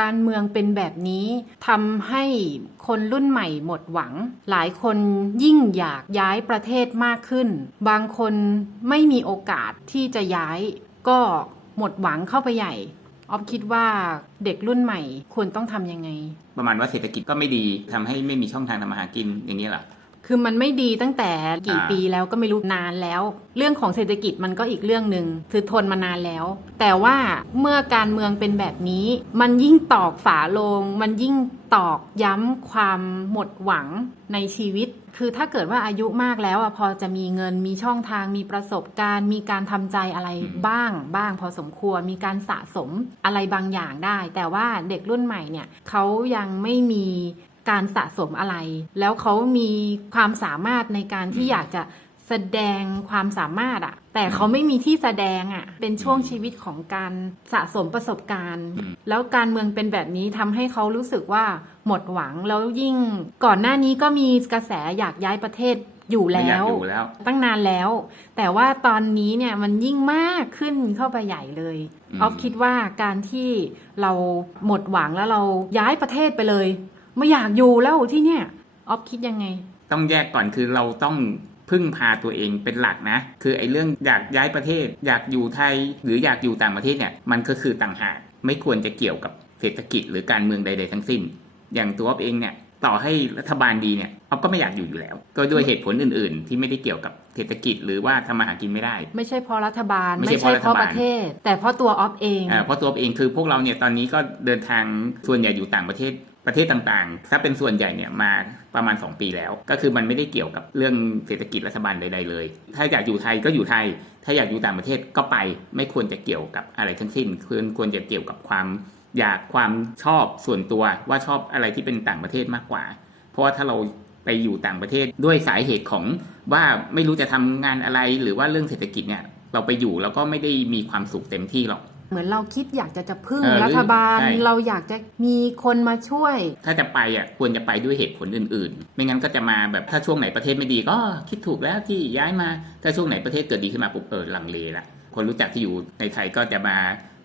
การเมืองเป็นแบบนี้ทำให้คนรุ่นใหม่หมดหวัง หลายคนยิ่งอยากย้ายประเทศมากขึ้น บางคนไม่มีโอกาสที่จะย้าย ก็หมดหวังเข้าไปใหญ่ออฟคิดว่าเด็กรุ่นใหม่ควรต้องทำยังไง ประมาณว่าเศรษฐกิจก็ไม่ดีทำให้ไม่มีช่องทางทำมาหากินอย่างนี้หรอ คือมันไม่ดีตั้งแต่กี่อ่าปีแล้วก็ไม่รู้นานแล้ว เรื่องของเศรษฐกิจมันก็อีกเรื่องหนึ่งคือทนมานานแล้ว แต่ว่าเมื่อการเมืองเป็นแบบนี้ มันยิ่งตอกฝาโลง มันยิ่งตอกย้ำความหมดหวังในชีวิต คือถ้าเกิดว่าอายุมากแล้วอะพอจะมีเงินมีช่องทางมีประสบการณ์ มีการทำใจอะไรอืมบ้าง บ้างพอสมควรมีการสะสมอะไรบางอย่างได้ แต่ว่าเด็กรุ่นใหม่เนี่ยเขายังไม่มี การสะสมอะไร แล้วเขามีความสามารถในการที่อยากจะแสดงความสามารถอะแต่เขาไม่มีที่แสดงอะเป็นช่วงชีวิตของการสะสมประสบการณ์อืมแล้วการเมืองเป็นแบบนี้ทำให้เขารู้สึกว่าหมดหวังแล้วยิ่งก่อนหน้านี้ก็มีกระแสอยากย้ายประเทศอยู่ไม่แล้อยากวอยู่แล้ว ตั้งนานแล้ว แต่ว่าตอนนี้เนี่ยมันยิ่งมากขึ้นเข้าไปใหญ่เลยอืมออฟคิดว่าการที่เราหมดหวังแล้วเราย้ายประเทศไปเลย ไม่อยากอยู่แล้วที่เนี่ยออฟคิดยังไง ต้องแยกก่อนคือเราต้องพึ่งพาตัวเองเป็นหลักนะ คือไอ้เรื่องอยากย้ายประเทศ อยากอยู่ไทยหรืออยากอยู่ต่างประเทศเนี่ยมันก็คือต่างหากไม่ควรจะเกี่ยวกับเศรษฐกิจหรือการเมืองใด ๆ ทั้งสิ้น อย่างตัวอ๊อฟเองเนี่ยต่อให้รัฐบาลดีเนี่ยอ๊อฟก็ไม่อยากอยู่อยู่แล้ว ก็ด้วยเหตุผลอื่น ๆ ที่ไม่ได้เกี่ยวกับเศรษฐกิจหรือว่าทำมาหากินไม่ได้ ไม่ใช่เพราะรัฐบาล ไม่ไม่ใช่ใช่เพราะเพราะรัฐบาลประเทศ แต่เพราะตัวออฟเองอ่าเพราะตัวเองคือพวกเราเนี่ยตอนนี้ก็เดินทางส่วนใหญ่อยู่ต่างประเทศ ประเทศต่างๆ ถ้าเป็นส่วนใหญ่เนี่ยมาประมาณ 2 ปีแล้ว ก็คือมันไม่ได้เกี่ยวกับเรื่องเศรษฐกิจรัฐบาลใดๆเลย ถ้าอยากอยู่ไทยก็อยู่ไทย ถ้าอยากอยู่ต่างประเทศก็ไป ไม่ควรจะเกี่ยวกับอะไรทั้งสิ้นควรควรจะเกี่ยวกับความอยากความชอบส่วนตัวว่าชอบอะไรที่เป็นต่างประเทศมากกว่า เพราะว่าถ้าเราไปอยู่ต่างประเทศด้วยสาเหตุของว่าไม่รู้จะทำงานอะไรหรือว่าเรื่องเศรษฐกิจเนี่ยเราไปอยู่แล้วก็ไม่ได้มีความสุขเต็มที่หรอก เหมือนเราคิดอยากจะจะพึ่งเออรัฐบาล ใช่ เราอยากจะมีคนมาช่วย ถ้าจะไปอะควรจะไปด้วยเหตุผลอื่นๆ ไม่งั้นก็จะมาแบบถ้าช่วงไหนประเทศไม่ดีก็คิดถูกแล้วที่ย้ายมา ถ้าช่วงไหนประเทศเกิดดีขึ้นมาปุ๊บเออลังเลละคนรู้จักที่อยู่ในไทยก็จะมา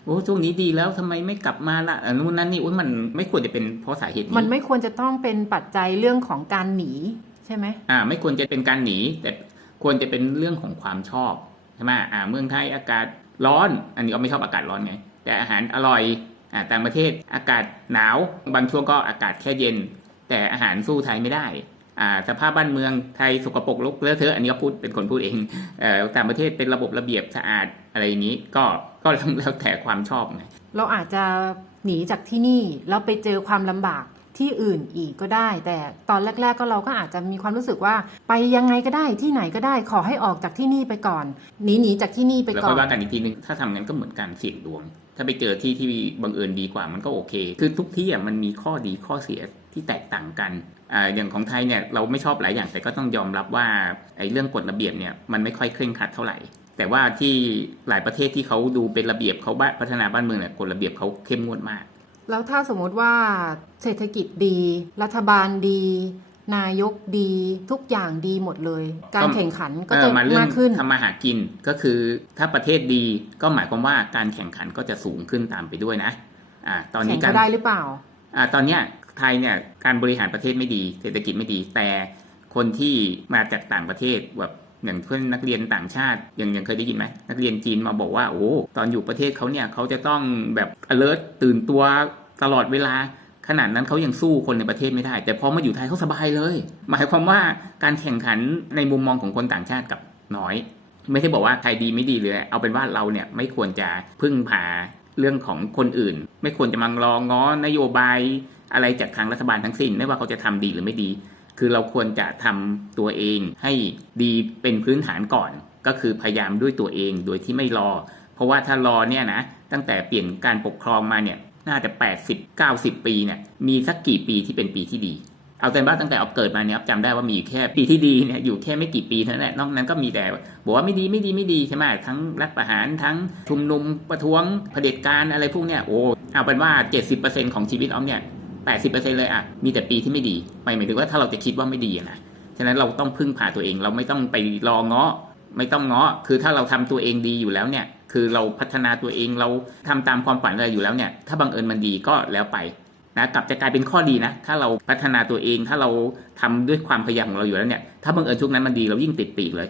โอ้ช่วงนี้ดีแล้วทำไมไม่กลับมาละเออนู่นนั่นนี่อุ้ยมันไม่ควรจะเป็นเพราะสาเหตุมันนี้ไม่ควรจะต้องเป็นปัจจัยเรื่องของการหนีใช่ไหม อ่าไม่ควรจะเป็นการหนีแต่ควรจะเป็นเรื่องของความชอบใช่ไหมอ่าเมืองไทยอากาศ ร้อน อันนี้ก็ไม่ชอบอากาศร้อนไง แต่อาหารอร่อยอ่าต่างประเทศอากาศหนาว บางช่วงก็อากาศแค่เย็น แต่อาหารสู้ไทยไม่ได้อ่าสภาพบ้านเมืองไทยสกปรกลุกเลอะเทอะอันนี้ก็พูดเป็นคนพูดเองเอ่อต่างประเทศเป็นระบบระเบียบสะอาดอะไรอย่างนี้ ก็ก็แล้วแต่ความชอบไงเราอาจจะหนีจากที่นี่แล้วไปเจอความลำบาก ที่อื่นอีกก็ได้ แต่ตอนแรก ๆ ก็เราก็อาจจะมีความรู้สึกว่า ไปยังไงก็ได้ที่ไหนก็ได้ขอให้ออกจากที่นี่ไปก่อนหนีหนีจากที่นี่ไปก่อนแล้วก่อค่อยว่ากันอีกทีนึงถ้าทำงั้นก็เหมือนการเสี่ยงดวง ถ้าไปเจอที่ที่บังเอิญดีกว่ามันก็โอเค คือทุกที่อะมันมีข้อดีข้อเสียที่แตกต่างกันอ่าอย่างของไทยเนี่ยเราไม่ชอบหลายอย่างแต่ก็ต้องยอมรับว่าไอ้เรื่องกฎระเบียบเนี่ยมันไม่ค่อยเคร่งครัดเท่าไหร่แต่ว่าที่หลายประเทศที่เขาดูเป็นระเบียบเขาบ้านพัฒนาบ้านเมืองเนี่ยกฎระเบียบเขาเข้มงวดมาก แล้วถ้าสมมติว่าเศรษฐกิจดี รัฐบาลดี นายกดีทุกอย่างดีหมดเลย การก็แข่งขันก็เอจะอมาเรื่องมากขึ้นทำมาหากินก็คือถ้าประเทศดีก็หมายความว่าการแข่งขันก็จะสูงขึ้นตามไปด้วยนะอ่าตอนแข่นี้งการเขาได้หรือเปล่าอ่าตอนเนี้ยไทยเนี่ยการบริหารประเทศไม่ดี เศรษฐกิจไม่ดี แต่คนที่มาจากต่างประเทศแบบอย่างเพื่อนนักเรียนต่างชาติยังยังเคยได้ยินไหมนักเรียนจีนมาบอกว่าโอ้ตอนอยู่ประเทศเขาเนี่ยเขาจะต้องแบบ alert ตื่นตัว ตลอดเวลาขนาดนั้นเขายังสู้คนในประเทศไม่ได้ แต่พอมาอยู่ไทยเขาสบายเลย หมายความว่าการแข่งขันในมุมมองของคนต่างชาติกับน้อย ไม่ได้บอกว่าไทยดีไม่ดีเลยเอาเป็นว่าเราเนี่ยไม่ควรจะพึ่งพาเรื่องของคนอื่น ไม่ควรจะมารอง้อนโยบายอะไรจากทางรัฐบาลทั้งสิ้น ไม่ว่าเขาจะทำดีหรือไม่ดี คือเราควรจะทำตัวเองให้ดีเป็นพื้นฐานก่อน ก็คือพยายามด้วยตัวเองโดยที่ไม่รอ เพราะว่าถ้ารอเนี่ยนะตั้งแต่เปลี่ยนการปกครองมาเนี่ย น่าจะ 80 90 ปีเนี่ยมีสักกี่ปีที่เป็นปีที่ดี เอาแต่ว่าตั้งแต่ออฟเกิดมาเนี่ยออฟจำได้ว่ามีอยู่แค่ปีที่ดีเนี่ยอยู่แค่ไม่กี่ปีเท่านั้นแหละนอกนั้นก็มีแต่บอกว่าไม่ดีไม่ดีไม่ดีใช่ไหมทั้งรัฐประหารทั้งชุมนุมประท้วงเผด็จการอะไรพวกเนี้ยโอ้เอาเป็นว่า 70%ของชีวิตออฟเนี่ย80%เลยอะมีแต่ปีที่ไม่ดีหมายหมายถึงว่าถ้าเราจะคิดว่าไม่ดีนะฉะนั้นเราต้องพึ่งพาตัวเองเราไม่ต้องไปรอเงาะไม่ต้องง้อคือถ้าเราทำตัวเองดีอยู่แล้วเนี่ย คือเราพัฒนาตัวเองเราทำตามความฝันอะไรอยู่แล้วเนี่ย ถ้าบังเอิญมันดีก็แล้วไปนะกลับจะกลายเป็นข้อดีนะ ถ้าเราพัฒนาตัวเองถ้าเราทำด้วยความพยายามของเราอยู่แล้วเนี่ย ถ้าบังเอิญช่วงนั้นมันดีเรายิ่งติดปีกเลย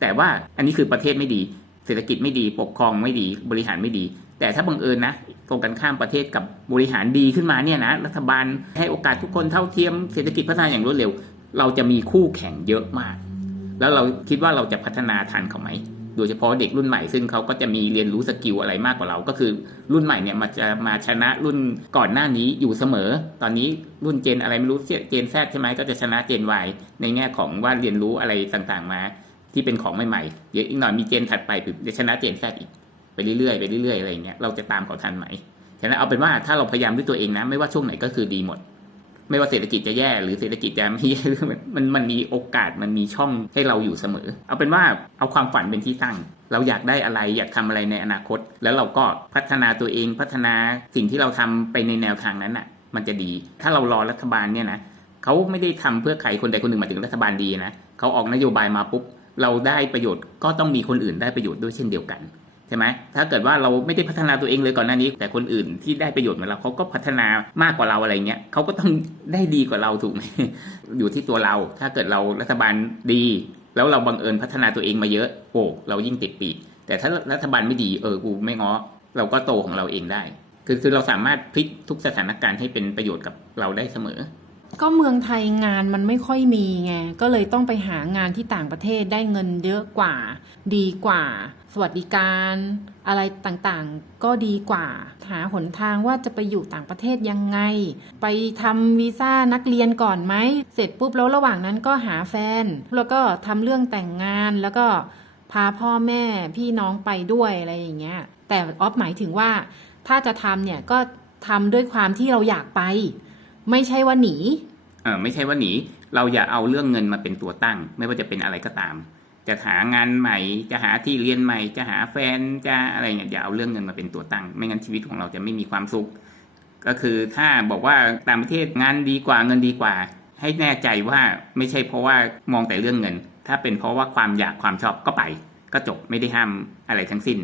แต่ว่าอันนี้คือประเทศไม่ดี เศรษฐกิจไม่ดี ปกครองไม่ดี บริหารไม่ดี แต่ถ้าบังเอิญนะตรงกันข้ามประเทศกับบริหารดีขึ้นมาเนี่ยนะ รัฐบาลให้โอกาสทุกคนเท่าเทียม เศรษฐกิจพัฒนาอย่างรวดเร็ว เราจะมีคู่แข่งเยอะมาก แล้วเราคิดว่าเราจะพัฒนาทันเขาไหม โดยเฉพาะเด็กรุ่นใหม่ซึ่งเขาก็จะมีเรียนรู้สกิลอะไรมากกว่าเรา ก็คือรุ่นใหม่เนี่ยมาจะมาชนะรุ่นก่อนหน้านี้อยู่เสมอ ตอนนี้รุ่นเจนอะไรไม่รู้เจนแซดใช่ไหมก็จะชนะเจน Y ในแง่ของว่าเรียนรู้อะไรต่างๆมา ที่เป็นของใหม่ๆเดี๋ยวอีกหน่อยมีเจนถัดไปจะชนะเจนแซดอีกไปเรื่อยๆไปเรื่อยๆอะไรเงี้ยเราจะตามเขาทันไหมฉะนั้นเอาเป็นว่าถ้าเราพยายามด้วยตัวเองนะไม่ว่าช่วงไหนก็คือดีหมด ไม่ว่าเศรษฐกิจจะแย่หรือเศรษฐกิจจะไม่แย่มันมันมีโอกาสมันมีช่องให้เราอยู่เสมอ เอาเป็นว่าเอาความฝันเป็นที่ตั้ง เราอยากได้อะไรอยากทำอะไรในอนาคต แล้วเราก็พัฒนาตัวเองพัฒนาสิ่งที่เราทำไปในแนวทางนั้นอะ มันจะดี ถ้าเรารอรัฐบาลเนี่ยนะเขาไม่ได้ทำเพื่อใครคนใดคนหนึ่งมาถึงรัฐบาลดีนะเขาออกนโยบายมาปุ๊บเราได้ประโยชน์ก็ต้องมีคนอื่นได้ประโยชน์ด้วยเช่นเดียวกัน ใช่ไหมถ้าเกิดว่าเราไม่ได้พัฒนาตัวเองเลยก่อนหน้านี้ แต่คนอื่นที่ได้ประโยชน์เหมือนเราเขาก็พัฒนามากกว่าเราอะไรเงี้ยเขาก็ต้องได้ดีกว่าเราถูกไหมอยู่ที่ตัวเรา ถ้าเกิดเรารัฐบาลดี แล้วเราบังเอิญพัฒนาตัวเองมาเยอะ โอ้เรายิ่งติดปีกแต่ถ้ารัฐบาลไม่ดีเออกูไม่ง้อเราก็โตของเราเองได้ คือคือเราสามารถพลิกทุกสถานการณ์ให้เป็นประโยชน์กับเราได้เสมอ ก็เมืองไทยงานมันไม่ค่อยมีไงก็เลยต้องไปหางานที่ต่างประเทศได้เงินเยอะกว่า ดีกว่า วัสดิการอะไรต่างๆ ก็ดีกว่า หาหนทางว่าจะไปอยู่ต่างประเทศยังไง ไปทำวีซ่านักเรียนก่อนไหม เสร็จปุ๊บแล้วระหว่างนั้นก็หาแฟน แล้วก็ทำเรื่องแต่งงานแล้วก็พาพ่อแม่พี่น้องไปด้วยอะไรอย่างเงี้ย แต่ออฟหมายถึงว่า ถ้าจะทำเนี่ยก็ทำด้วยความที่เราอยากไป ไม่ใช่ว่าหนีเออไม่ใช่ว่าหนี เราอย่าเอาเรื่องเงินมาเป็นตัวตั้ง ไม่ว่าจะเป็นอะไรก็ตาม จะหางานใหม่ จะหาที่เรียนใหม่ จะหาแฟนจะอะไรเนี่ยอย่าเอาเรื่องเงินมาเป็นตัวตั้ง ไม่งั้นชีวิตของเราจะไม่มีความสุข ก็คือถ้าบอกว่าต่างประเทศงานดีกว่าเงินดีกว่า ให้แน่ใจว่าไม่ใช่เพราะว่ามองแต่เรื่องเงิน ถ้าเป็นเพราะว่าความอยากความชอบก็ไป ก็จบไม่ได้ห้ามอะไรทั้งสิ้น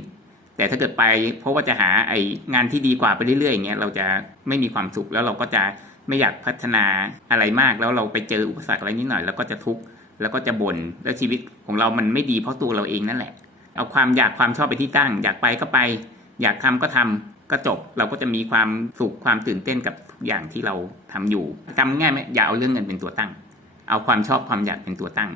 แต่ถ้าเกิดไปเพราะว่าจะหาไองานที่ดีกว่าไปเรื่อยๆอย่างเงี้ยเราจะไม่มีความสุขแล้วเราก็จะไม่อยากพัฒนาอะไรมากแล้วเราไปเจออุปสรรคอะไรนิดหน่อย แล้วก็จะทุกข์ แล้วก็จะบน่นแล้วชีวิตของเรามันไม่ดีเพราะตัวเราเองนั่นแหละ เอาความอยากความชอบไปที่ตั้ง อยากไปก็ไป อยากทำก็ทำก็จบ เราก็จะมีความสุขความตื่นเต้นกับทุกอย่างที่เราทำอยู่จำง่ายไหมอย่าเอาเรื่องเงินเป็นตัวตั้ง เอาความชอบความอยากเป็นตัวตั้ง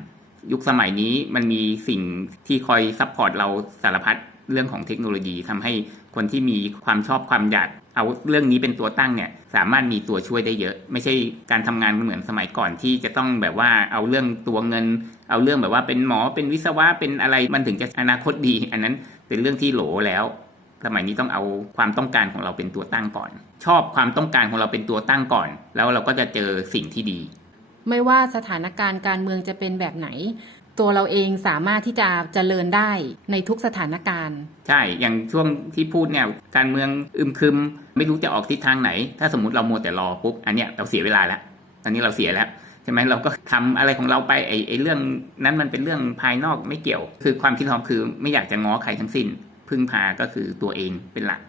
ยุคสมัยนี้มันมีสิ่งที่คอยซัพพอร์ตเราสารพัดเรื่องของเทคโนโลยีทำให้คนที่มีความชอบความอยาก เอาเรื่องนี้เป็นตัวตั้งเนี่ยสามารถมีตัวช่วยได้เยอะ ไม่ใช่การทำงานเหมือนสมัยก่อนที่จะต้องแบบว่าเอาเรื่องตัวเงิน เอาเรื่องแบบว่าเป็นหมอเป็นวิศวะเป็นอะไรมันถึงจะอนาคตดี อันนั้นเป็นเรื่องที่โหลแล้ว สมัยนี้ต้องเอาความต้องการของเราเป็นตัวตั้งก่อน ชอบความต้องการของเราเป็นตัวตั้งก่อน แล้วเราก็จะเจอสิ่งที่ดี ไม่ว่าสถานการณ์การเมืองจะเป็นแบบไหน ตัวเราเองสามารถที่จะเจริญได้ในทุกสถานการณ์ ใช่ อย่างช่วงที่พูดเนี่ยการเมืองอึมครึม ไม่รู้จะออกทิศทางไหน ถ้าสมมติเราโมวแต่รอปุ๊บอันเนี้ยเราเสียเวลาแล้วตอนนี้เราเสียแล้วใช่ไหมเราก็ทำอะไรของเราไปไอ้ไอ้เรื่องนั้นมันเป็นเรื่องภายนอกไม่เกี่ยว คือความคิดของคือไม่อยากจะง้อใครทั้งสิ้น พึ่งพาก็คือตัวเองเป็นหลัก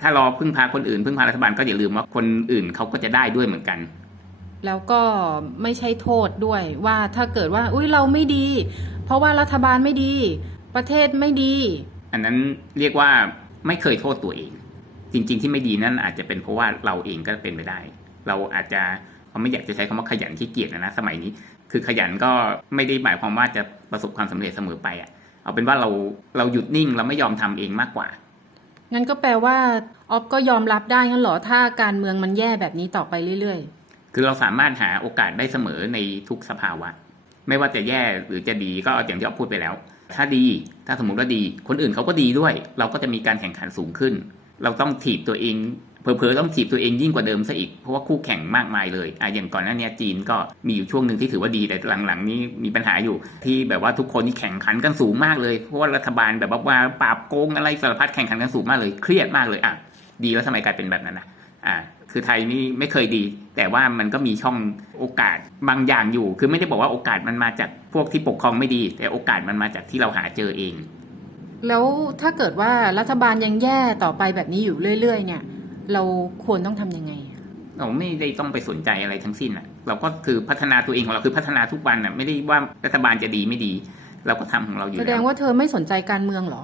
ถ้ารอพึ่งพาคนอื่น พึ่งพารัฐบาลก็อย่าลืมว่าคนอื่นเขาก็จะได้ด้วยเหมือนกัน แล้วก็ไม่ใช่โทษด้วยว่าถ้าเกิดว่า อุ้ยเราไม่ดี เพราะว่ารัฐบาลไม่ดี ประเทศไม่ดี อันนั้นเรียกว่าไม่เคยโทษตัวเอง จริง ๆ ที่ไม่ดีนั่นอาจจะเป็นเพราะว่าเราเองก็เป็นไปได้ เราอาจจะเราไม่อยากจะใช้คำว่าขยันขี้เกียจนะนะสมัยนี้ คือขยันก็ไม่ได้หมายความว่าจะประสบความสำเร็จเสมอไปอะ่ะ เอาเป็นว่าเราเราหยุดนิ่งเราไม่ยอมทำเองมากกว่างั้นก็แปลว่าออฟก็ยอมรับได้งั้นเหรอถ้าการเมืองมันแย่แบบนี้ต่อไปเรื่อย คือเราสามารถหาโอกาสได้เสมอในทุกสภาวะ ไม่ว่าจะแย่หรือจะดีก็อย่างที่เราพูดไปแล้ว ถ้าดีถ้าสมมติว่าดี คนอื่นเขาก็ดีด้วย เราก็จะมีการแข่งขันสูงขึ้น เราต้องถีบตัวเองเผลอๆต้องถีบตัวเองยิ่งกว่าเดิมซะอีกเพราะว่าคู่แข่งมากมายเลยอะอย่างก่อนหน้านี้จีนก็มีอยู่ช่วงหนึ่งที่ถือว่าดีแต่หลังๆ นี้มีปัญหาอยู่ ที่แบบว่าทุกคนนี่แข่งขันกันสูงมากเลยเพราะว่ารัฐบาลแบบว่าปราบโกงอะไรสารพัดแข่งขันกันสูงมากเลยเครียดมากเลยอะดีแล้วทำไมกลายเป็นแบบนั้นนะ อ่าคคือไทยนี่ไม่เคยดี แต่ว่ามันก็มีช่องโอกาสบางอย่างอยู่ คือไม่ได้บอกว่าโอกาสมันมาจากพวกที่ปกครองไม่ดี แต่โอกาสมันมาจากที่เราหาเจอเอง แล้วถ้าเกิดว่ารัฐบาลยังแย่ต่อไปแบบนี้อยู่เรื่อย ๆ เนี่ย เราควรต้องทำยังไงอะเราไม่ได้ต้องไปสนใจอะไรทั้งสิ้นอะ เราก็คือพัฒนาตัวเองของเราคือพัฒนาทุกวันอะไม่ได้ว่ารัฐบาลจะดีไม่ดี เราก็ทำของเราอยู่แสดแล้งวว่าเธอไม่สนใจการเมืองเหรอ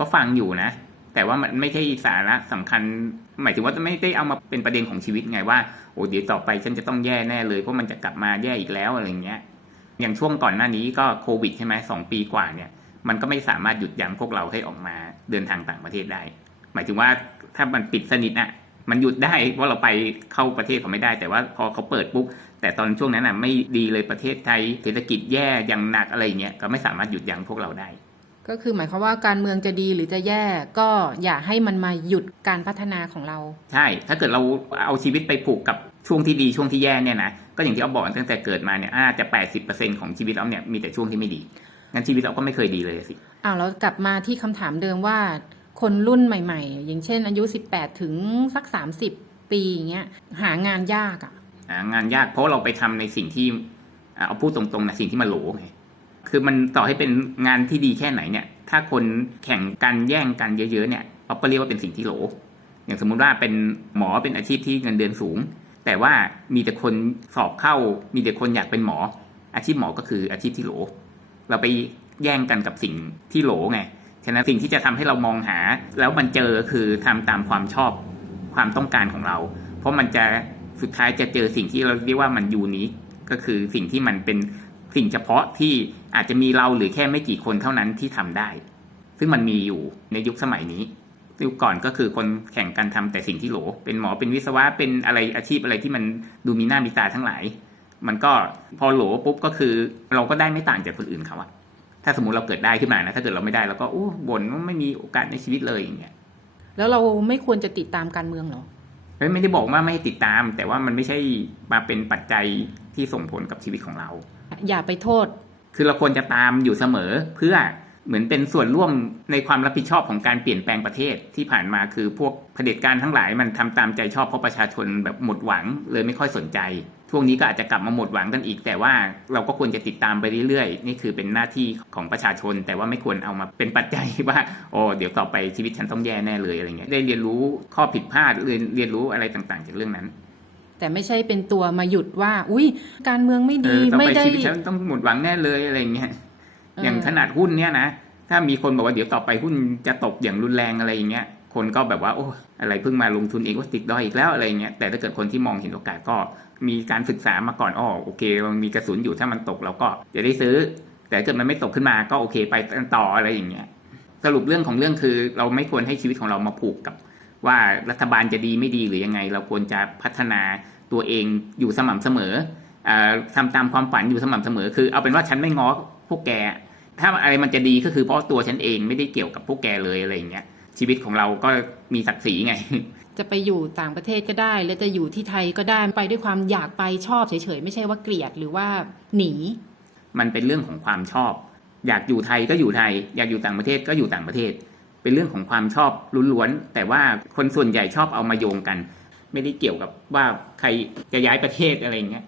ก็ฟังอยู่นะ แต่ว่ามันไม่ใช่สาระสำคัญ หมายถึงว่าจะไม่ได้เอามาเป็นประเด็นของชีวิตไงว่าโอ้เดี๋ยวต่อไปฉันจะต้องแย่แน่เลยเพราะมันจะกลับมาแย่อีกแล้วอะไรเงี้ยอย่างช่วงก่อนหน้านี้ก็โควิดใช่ไหมสองปีกว่าเนี่ย มันก็ไม่สามารถหยุดยั้งพวกเราให้ออกมาเดินทางต่างประเทศได้ หมายถึงว่าถ้ามันปิดสนิทอะมันหยุดได้เพราะเราไปเข้าประเทศเขาไม่ได้ แต่ว่าพอเขาเปิดปุ๊บแต่ตอนช่วงนั้นอะไม่ดีเลยประเทศไทยเศรษฐกิจแย่อย่างหนักอะไรเงี้ยก็ไม่สามารถหยุดยั้งพวกเราได้ ก็คือหมายความว่าการเมืองจะดีหรือจะแย่ก็อย่าให้มันมาหยุดการพัฒนาของเรา ใช่ ถ้าเกิดเราเอาชีวิตไปผูกกับช่วงที่ดีช่วงที่แย่เนี่ยนะก็อย่างที่เอาบอกตั้งแต่เกิดมาเนี่ยอาจจะ 80%ของชีวิตเราเนี่ยมีแต่ช่วงที่ไม่ดีงั้นชีวิตเราก็ไม่เคยดีเลยสิอ้าวแล้วกลับมาที่คำถามเดิมว่า คนรุ่นใหม่ ๆ อย่างเช่น อายุ 18 ถึงสัก 30 ปีอย่างเงี้ยหางานยากอะ่ะหางานยากเพราะเราไปทำในสิ่งที่อะเอาพูดตรงๆนะสิ่งที่มันโหลไง คือมันต่อให้เป็นงานที่ดีแค่ไหนเนี่ย ถ้าคนแข่งกันแย่งกันเยอะๆเนี่ยเราก็เรียกว่าเป็นสิ่งที่โหล อย่างสมมุติว่าเป็นหมอเป็นอาชีพที่เงินเดือนสูง แต่ว่ามีแต่คนสอบเข้า มีแต่คนอยากเป็นหมอ อาชีพหมอก็คืออาชีพที่โหล เราไปแย่งกันกับสิ่งที่โหลไง ฉะนั้นสิ่งที่จะทำให้เรามองหา แล้วมันเจอคือทำตามความชอบความต้องการของเรา เพราะมันจะสุดท้ายจะเจอสิ่งที่เราเรียกว่ามันยูนิคก็คือสิ่งที่มันเป็นสิ่งเฉพาะที่ อาจจะมีเราหรือแค่ไม่กี่คนเท่านั้นที่ทำได้ ซึ่งมันมีอยู่ในยุคสมัยนี้ยุคก่อนก็คือคนแข่งกันทำแต่สิ่งที่โหล เป็นหมอเป็นวิศวะเป็นอะไรอาชีพอะไรที่มันดูมีหน้ามีตาทั้งหลาย มันก็พอโหลปุ๊บก็คือ เราก็ได้ไม่ต่างจากคนอื่นเขาอะถ้าสมมติเราเกิดได้ขึ้นมานะถ้าเกิดเราไม่ได้เราก็โอ้บ่นว่าไม่มีโอกาสในชีวิตเลยอย่างเงี้ยแล้วเราไม่ควรจะติดตามการเมืองเหรอเฮ้ยไม่ได้บอกว่าไม่ให้ติดตาม แต่ว่ามันไม่ใช่มาเป็นปัจจัยที่ส่งผลกับชีวิตของเรา อย่าไปโทษ คือเราควรจะตามอยู่เสมอเพื่อเหมือนเป็นส่วนร่วมในความรับผิดชอบของการเปลี่ยนแปลงประเทศที่ผ่านมาคือพวกเผด็จการทั้งหลายมันทำตามใจชอบเพราะประชาชนแบบหมดหวังเลยไม่ค่อยสนใจ ช่วงนี้ก็อาจจะกลับมาหมดหวังกันอีก แต่ว่าเราก็ควรจะติดตามไปเรื่อยๆ นี่คือเป็นหน้าที่ของประชาชน แต่ว่าไม่ควรเอามาเป็นปัจจัยว่าโอ้เดี๋ยวต่อไปชีวิตฉันต้องแย่แน่เลยอะไรเงี้ยได้เรียนรู้ข้อผิดพลาดเรียนเรียนรู้อะไรต่างๆ จากเรื่องนั้น แต่ไม่ใช่เป็นตัวมาหยุดว่า อุ้ยการเมืองไม่เอดีอต่อไม่ไปได้ชีวิตฉันต้องหมดหวังแน่เลยอะไรเงี้ยอย่างขนาดหุ้นเนี่ยนะถ้ามีคนบอกว่าเดี๋ยวต่อไปหุ้นจะตกอย่างรุนแรงอะไรอย่างเงี้ยคนก็แบบว่าโอ้อะไรเพิ่งมาลงทุนเองก็ติดดอยอีกแล้วอะไรเงี้ยแต่ถ้าเกิดคนที่มองเห็นโอกาสก็มีการศึกษามาก่อนอ้อโอเค มันมีกระสุนอยู่ถ้ามันตกเราก็จะได้ซื้อ แต่ถ้าเกิดมันไม่ตกขึ้นมาก็โอเค ไปต่ออะไรอย่างเงี้ยสรุปเรื่องของเรื่องคือเราไม่ควรให้ชีวิตของเรามาผูกกับ ว่ารัฐบาลจะดีไม่ดีหรือยังไง เราควรจะพัฒนา ตัวเองอยู่สม่ำเสมออ่าทำตามความฝันอยู่สม่ำเสมอ คือเอาเป็นว่าฉันไม่ง้อพวกแก ถ้าอะไรมันจะดีก็คือเพราะตัวฉันเองไม่ได้เกี่ยวกับพวกแกเลยอะไรอย่างเงี้ย ชีวิตของเราก็มีศักดิ์ศรีไง จะไปอยู่ต่างประเทศก็ได้ แล้วจะอยู่ที่ไทยก็ได้ไปด้วยความอยากไปชอบเฉยๆไม่ใช่ว่าเกลียดหรือว่าหนี มันเป็นเรื่องของความชอบ อยากอยู่ไทยก็อยู่ไทย อยากอยู่ต่างประเทศก็อยู่ต่างประเทศ เป็นเรื่องของความชอบล้วนๆแต่ว่าคนส่วนใหญ่ชอบเอามาโยงกัน ไม่ได้เกี่ยวกับว่าใครจะย้ายประเทศอะไรอย่างเงี้ย